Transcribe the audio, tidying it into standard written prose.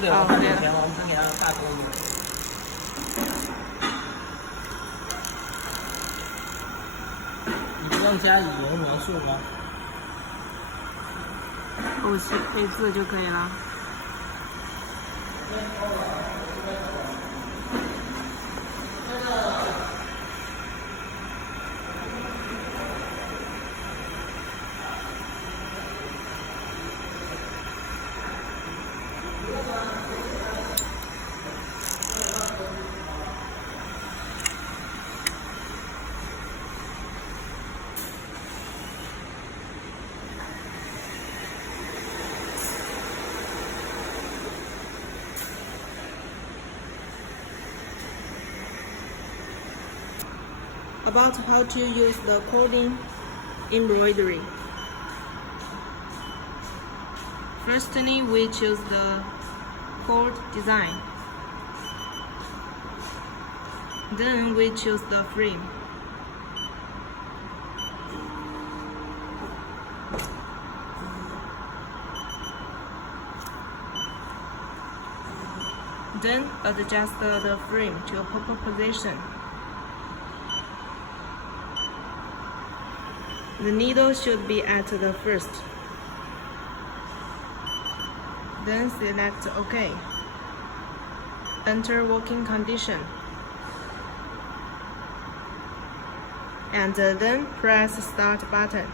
给我半点钱，我们只给他大头子。你不用加油魔术吗？偶奇配字就可以了。About how to use the coding embroidery. Firstly, we choose the cord design. Then we choose the frame. Then adjust the frame to a proper position. The needle should be at the first. Then select OK. Enter working condition. And then press Start button.